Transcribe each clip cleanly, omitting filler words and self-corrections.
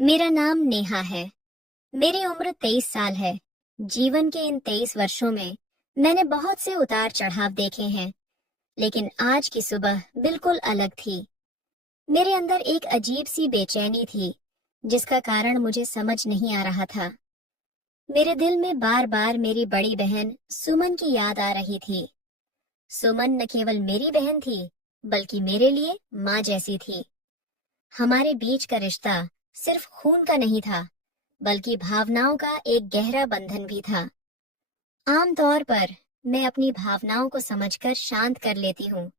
मेरा नाम नेहा है। मेरी उम्र 23 साल है। जीवन के इन 23 वर्षों में मैंने बहुत से उतार चढ़ाव देखे हैं, लेकिन आज की सुबह बिल्कुल अलग थी। मेरे अंदर एक अजीब सी बेचैनी थी, जिसका कारण मुझे समझ नहीं आ रहा था। मेरे दिल में बार बार मेरी बड़ी बहन सुमन की याद आ रही थी। सुमन न केवल मेरी बहन थी, बल्कि मेरे लिए माँ जैसी थी। हमारे बीच का रिश्ता सिर्फ खून का नहीं था, बल्कि भावनाओं का एक गहरा बंधन भी था। आमतौर पर मैं अपनी भावनाओं को समझकर शांत कर लेती हूँ,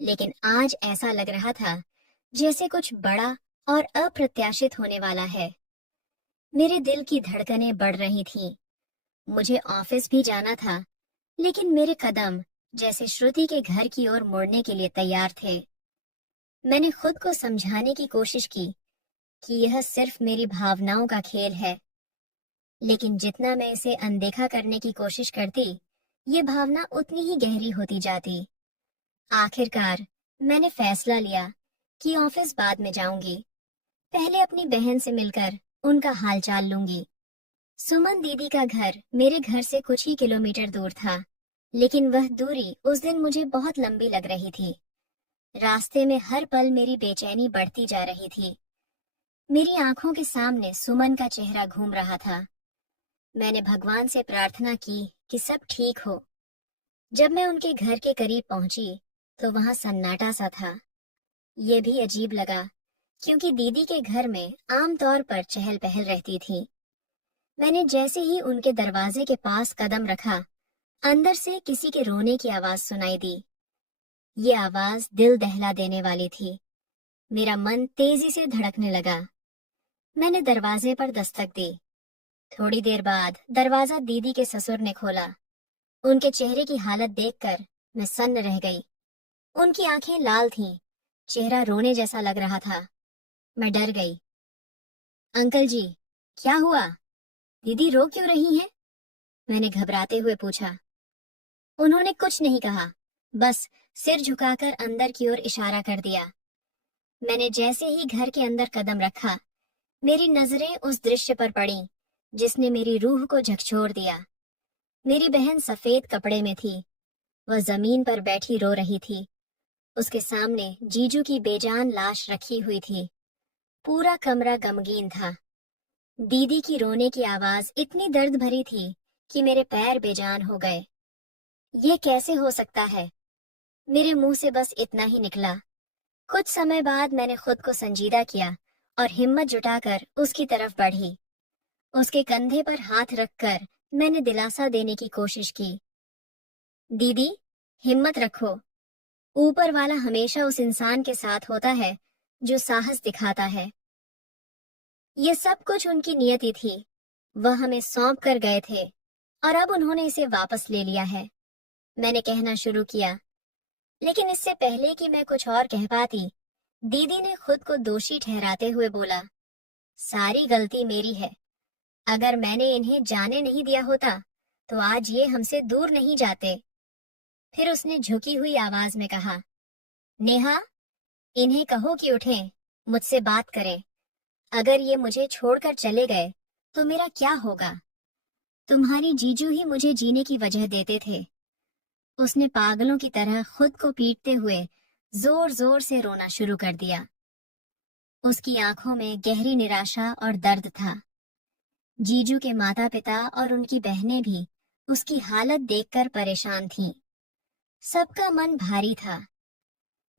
लेकिन आज ऐसा लग रहा था जैसे कुछ बड़ा और अप्रत्याशित होने वाला है। मेरे दिल की धड़कनें बढ़ रही थीं। मुझे ऑफिस भी जाना था, लेकिन मेरे कदम जैसे श्रुति के घर की ओर मुड़ने के लिए तैयार थे। मैंने खुद को समझाने की कोशिश की कि यह सिर्फ मेरी भावनाओं का खेल है, लेकिन जितना मैं इसे अनदेखा करने की कोशिश करती, ये भावना उतनी ही गहरी होती जाती। आखिरकार मैंने फैसला लिया कि ऑफिस बाद में जाऊंगी। पहले अपनी बहन से मिलकर उनका हालचाल लूंगी। सुमन दीदी का घर मेरे घर से कुछ ही किलोमीटर दूर था, लेकिन वह दूरी उस दिन मुझे बहुत लंबी लग रही थी। रास्ते में हर पल मेरी बेचैनी बढ़ती जा रही थी। मेरी आंखों के सामने सुमन का चेहरा घूम रहा था। मैंने भगवान से प्रार्थना की कि सब ठीक हो। जब मैं उनके घर के करीब पहुंची, तो वहां सन्नाटा सा था। ये भी अजीब लगा, क्योंकि दीदी के घर में आमतौर पर चहल पहल रहती थी। मैंने जैसे ही उनके दरवाजे के पास कदम रखा, अंदर से किसी के रोने की आवाज सुनाई दी। ये आवाज दिल दहला देने वाली थी। मेरा मन तेजी से धड़कने लगा। मैंने दरवाजे पर दस्तक दी। थोड़ी देर बाद दरवाजा दीदी के ससुर ने खोला। उनके चेहरे की हालत देखकर मैं सन्न रह गई। उनकी आंखें लाल थीं, चेहरा रोने जैसा लग रहा था। मैं डर गई। अंकल जी, क्या हुआ? दीदी रो क्यों रही हैं? मैंने घबराते हुए पूछा। उन्होंने कुछ नहीं कहा, बस सिर झुकाकर अंदर की ओर इशारा कर दिया। मैंने जैसे ही घर के अंदर कदम रखा, मेरी नजरें उस दृश्य पर पड़ीं, जिसने मेरी रूह को झकझोर दिया। मेरी बहन सफेद कपड़े में थी। वह जमीन पर बैठी रो रही थी। उसके सामने जीजू की बेजान लाश रखी हुई थी। पूरा कमरा गमगीन था। दीदी की रोने की आवाज इतनी दर्द भरी थी कि मेरे पैर बेजान हो गए। ये कैसे हो सकता है? मेरे मुंह से बस इतना ही निकला। कुछ समय बाद मैंने खुद को संजीदा किया और हिम्मत जुटाकर उसकी तरफ बढ़ी। उसके कंधे पर हाथ रखकर मैंने दिलासा देने की कोशिश की। दीदी, हिम्मत रखो। ऊपर वाला हमेशा उस इंसान के साथ होता है जो साहस दिखाता है। ये सब कुछ उनकी नियति थी। वह हमें सौंप कर गए थे, और अब उन्होंने इसे वापस ले लिया है। मैंने कहना शुरू किया, लेकिन इससे पहले कि मैं कुछ और कह पाती, दीदी ने खुद को दोषी ठहराते हुए बोला, सारी गलती मेरी है। अगर मैंने इन्हें जाने नहीं दिया होता, तो आज ये हमसे दूर नहीं जाते। फिर उसने झुकी हुई आवाज में कहा, नेहा, इन्हें कहो कि उठें, मुझसे बात करें। अगर ये मुझे छोड़कर चले गए, तो मेरा क्या होगा? तुम्हारी जीजू ही मुझे जीने की वजह देते थे। उसने पागलों की तरह खुद को पीटते हुए जोर जोर से रोना शुरू कर दिया। उसकी आंखों में गहरी निराशा और दर्द था। जीजू के माता पिता और उनकी बहनें भी उसकी हालत देखकर परेशान थीं। सबका मन भारी था।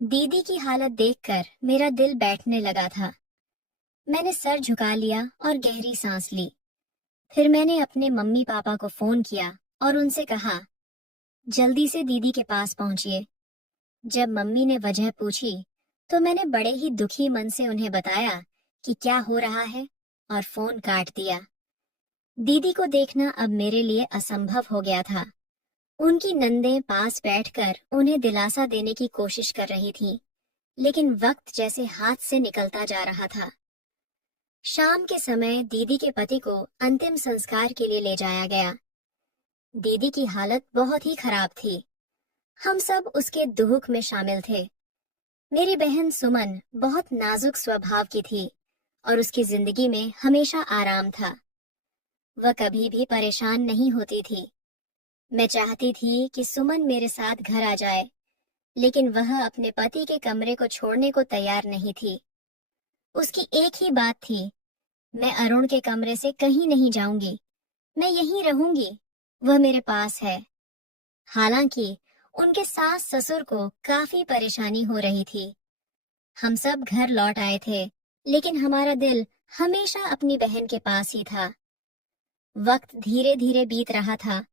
दीदी की हालत देखकर मेरा दिल बैठने लगा था। मैंने सर झुका लिया और गहरी सांस ली। फिर मैंने अपने मम्मी पापा को फोन किया और उनसे कहा, जल्दी से दीदी के पास पहुंचिए। जब मम्मी ने वजह पूछी, तो मैंने बड़े ही दुखी मन से उन्हें बताया कि क्या हो रहा है, और फोन काट दिया। दीदी को देखना अब मेरे लिए असंभव हो गया था। उनकी नंदें पास बैठकर उन्हें दिलासा देने की कोशिश कर रही थीं, लेकिन वक्त जैसे हाथ से निकलता जा रहा था। शाम के समय दीदी के पति को अंतिम संस्कार के लिए ले जाया गया। दीदी की हालत बहुत ही खराब थी। हम सब उसके दुख में शामिल थे। मेरी बहन सुमन बहुत नाजुक स्वभाव की थी और उसकी जिंदगी में हमेशा आराम था। वह कभी भी परेशान नहीं होती थी। मैं चाहती थी कि सुमन मेरे साथ घर आ जाए, लेकिन वह अपने पति के कमरे को छोड़ने को तैयार नहीं थी। उसकी एक ही बात थी, मैं अरुण के कमरे से कहीं नहीं जाऊंगी, मैं यहीं रहूंगी, वह मेरे पास है। हालांकि उनके सास ससुर को काफी परेशानी हो रही थी। हम सब घर लौट आए थे, लेकिन हमारा दिल हमेशा अपनी बहन के पास ही था। वक्त धीरे धीरे बीत रहा था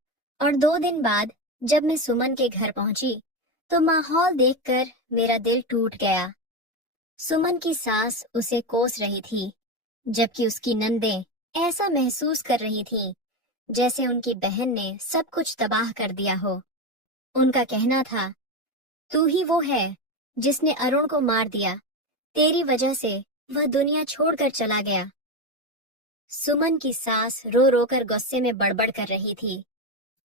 और 2 दिन बाद जब मैं सुमन के घर पहुंची तो माहौल देखकर मेरा दिल टूट गया। सुमन की सास उसे कोस रही थी, जबकि उसकी नंदें ऐसा महसूस कर रही थीं जैसे उनकी बहन ने सब कुछ तबाह कर दिया हो। उनका कहना था, तू ही वो है जिसने अरुण को मार दिया, तेरी वजह से वह दुनिया छोड़कर चला गया। सुमन की सास रो रो कर गुस्से में बड़बड़ कर रही थी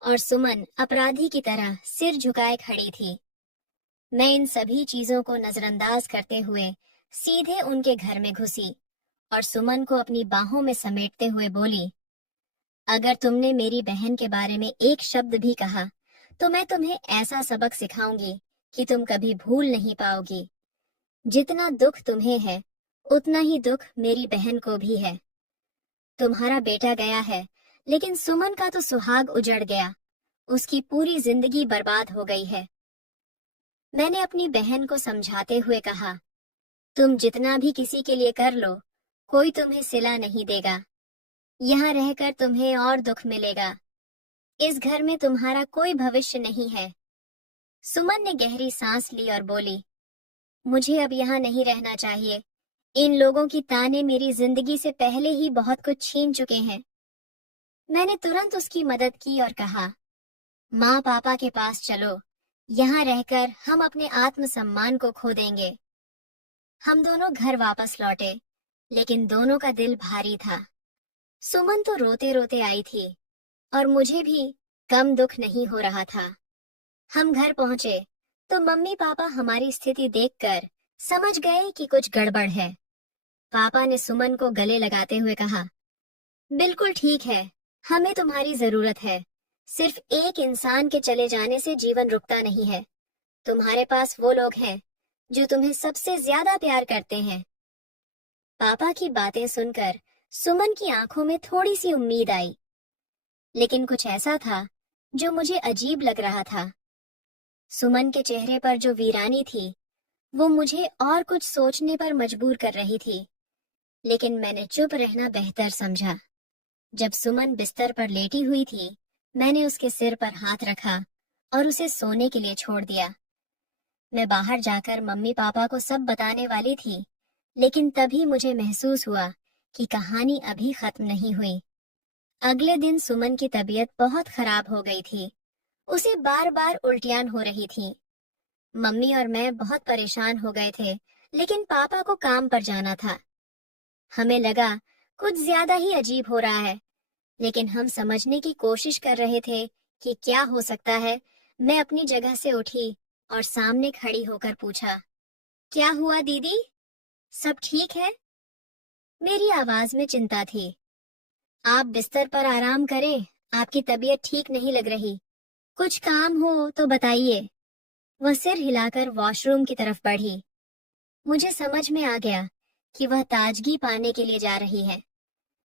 और सुमन अपराधी की तरह सिर झुकाए खड़ी थी। मैं इन सभी चीजों को नजरअंदाज करते हुए सीधे उनके घर में घुसी और सुमन को अपनी बाहों में समेटते हुए बोली, अगर तुमने मेरी बहन के बारे में एक शब्द भी कहा तो मैं तुम्हें ऐसा सबक सिखाऊंगी कि तुम कभी भूल नहीं पाओगी। जितना दुख तुम्हें है उतना ही दुख मेरी बहन को भी है। तुम्हारा बेटा गया है, लेकिन सुमन का तो सुहाग उजड़ गया, उसकी पूरी जिंदगी बर्बाद हो गई है। मैंने अपनी बहन को समझाते हुए कहा, तुम जितना भी किसी के लिए कर लो, कोई तुम्हें सिला नहीं देगा। यहाँ रहकर तुम्हें और दुख मिलेगा। इस घर में तुम्हारा कोई भविष्य नहीं है। सुमन ने गहरी सांस ली और बोली, मुझे अब यहाँ नहीं रहना चाहिए। इन लोगों की ताने मेरी जिंदगी से पहले ही बहुत कुछ छीन चुके हैं। मैंने तुरंत उसकी मदद की और कहा, माँ पापा के पास चलो, यहाँ रहकर हम अपने आत्मसम्मान को खो देंगे। हम दोनों घर वापस लौटे, लेकिन दोनों का दिल भारी था। सुमन तो रोते रोते आई थी और मुझे भी कम दुख नहीं हो रहा था। हम घर पहुंचे तो मम्मी पापा हमारी स्थिति देखकर समझ गए कि कुछ गड़बड़ है। पापा ने सुमन को गले लगाते हुए कहा, बिल्कुल ठीक है, हमें तुम्हारी जरूरत है। सिर्फ एक इंसान के चले जाने से जीवन रुकता नहीं है। तुम्हारे पास वो लोग हैं जो तुम्हें सबसे ज्यादा प्यार करते हैं। पापा की बातें सुनकर सुमन की आंखों में थोड़ी सी उम्मीद आई, लेकिन कुछ ऐसा था जो मुझे अजीब लग रहा था। सुमन के चेहरे पर जो वीरानी थी वो मुझे और कुछ सोचने पर मजबूर कर रही थी, लेकिन मैंने चुप रहना बेहतर समझा। जब सुमन बिस्तर पर लेटी हुई थी, मैंने उसके सिर पर हाथ रखा और उसे सोने के लिए छोड़ दिया। मैं बाहर जाकर मम्मी पापा को सब बताने वाली थी, लेकिन तभी मुझे महसूस हुआ कि कहानी अभी खत्म नहीं हुई। अगले दिन सुमन की तबीयत बहुत खराब हो गई थी। उसे बार बार उल्टियां हो रही थी। मम्मी और मैं बहुत परेशान हो गए थे, लेकिन पापा को काम पर जाना था। हमें लगा कुछ ज्यादा ही अजीब हो रहा है, लेकिन हम समझने की कोशिश कर रहे थे कि क्या हो सकता है। मैं अपनी जगह से उठी और सामने खड़ी होकर पूछा, क्या हुआ दीदी, सब ठीक है? मेरी आवाज में चिंता थी। आप बिस्तर पर आराम करें, आपकी तबीयत ठीक नहीं लग रही। कुछ काम हो तो बताइए। वह सिर हिलाकर वॉशरूम की तरफ बढ़ी। मुझे समझ में आ गया कि वह ताजगी पाने के लिए जा रही है,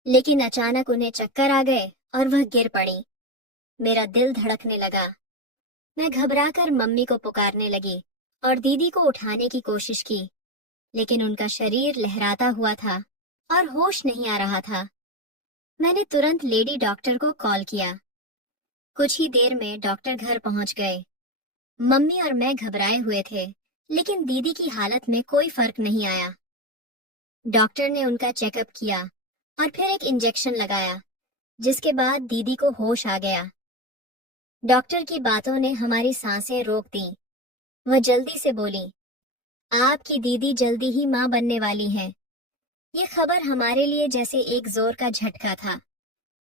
लेकिन अचानक उन्हें चक्कर आ गए और वह गिर पड़ी। मेरा दिल धड़कने लगा। मैं घबराकर मम्मी को पुकारने लगी और दीदी को उठाने की कोशिश की, लेकिन उनका शरीर लहराता हुआ था और होश नहीं आ रहा था। मैंने तुरंत लेडी डॉक्टर को कॉल किया। कुछ ही देर में डॉक्टर घर पहुंच गए। मम्मी और मैं घबराए हुए थे, लेकिन दीदी की हालत में कोई फर्क नहीं आया। डॉक्टर ने उनका चेकअप किया और फिर एक इंजेक्शन लगाया, जिसके बाद दीदी को होश आ गया। डॉक्टर की बातों ने हमारी सांसें रोक दी। वह जल्दी से बोली, आपकी दीदी जल्दी ही मां बनने वाली हैं। ये खबर हमारे लिए जैसे एक जोर का झटका था।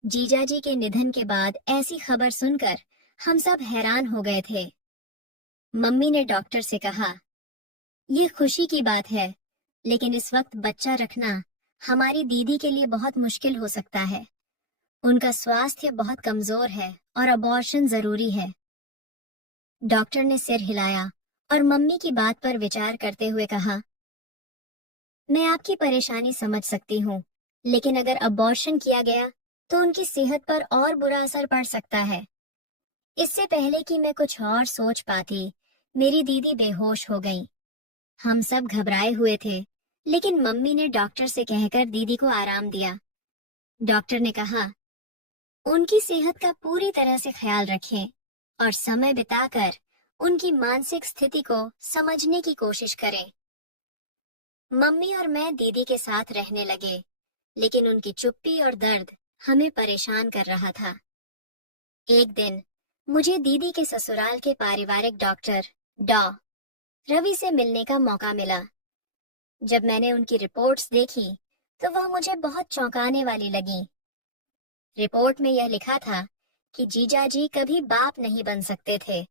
जीजाजी के निधन के बाद ऐसी खबर सुनकर हम सब हैरान हो गए थे। मम्मी ने डॉक्टर से कहा, ये खुशी की बात है, लेकिन इस वक्त बच्चा रखना हमारी दीदी के लिए बहुत मुश्किल हो सकता है। उनका स्वास्थ्य बहुत कमजोर है और अबॉर्शन जरूरी है। डॉक्टर ने सिर हिलाया और मम्मी की बात पर विचार करते हुए कहा, मैं आपकी परेशानी समझ सकती हूँ, लेकिन अगर अबॉर्शन किया गया तो उनकी सेहत पर और बुरा असर पड़ सकता है। इससे पहले कि मैं कुछ और सोच पाती, मेरी दीदी बेहोश हो गई। हम सब घबराए हुए थे, लेकिन मम्मी ने डॉक्टर से कहकर दीदी को आराम दिया। डॉक्टर ने कहा, उनकी सेहत का पूरी तरह से ख्याल रखें और समय बिताकर उनकी मानसिक स्थिति को समझने की कोशिश करें। मम्मी और मैं दीदी के साथ रहने लगे, लेकिन उनकी चुप्पी और दर्द हमें परेशान कर रहा था। एक दिन मुझे दीदी के ससुराल के पारिवारिक डॉक्टर डॉ रवि से मिलने का मौका मिला। जब मैंने उनकी रिपोर्ट्स देखी तो वह मुझे बहुत चौंकाने वाली लगी। रिपोर्ट में यह लिखा था कि जीजाजी कभी बाप नहीं बन सकते थे।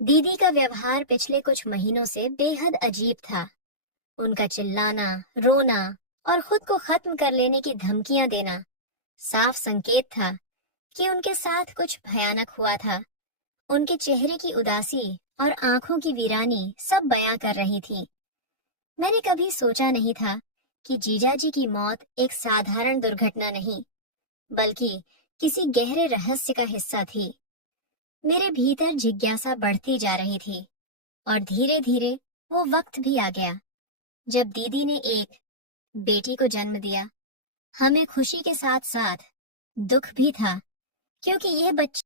दीदी का व्यवहार पिछले कुछ महीनों से बेहद अजीब था। उनका चिल्लाना, रोना और खुद को खत्म कर लेने की धमकियां देना साफ संकेत था कि उनके साथ कुछ भयानक हुआ था। उनके चेहरे की उदासी और आंखों की वीरानी सब बयां कर रही थी। मैंने कभी सोचा नहीं था कि जीजाजी की मौत एक साधारण दुर्घटना नहीं, बल्कि किसी गहरे रहस्य का हिस्सा थी। मेरे भीतर जिज्ञासा बढ़ती जा रही थी और धीरे धीरे वो वक्त भी आ गया जब दीदी ने एक बेटी को जन्म दिया। हमें खुशी के साथ साथ दुख भी था, क्योंकि यह बच्चा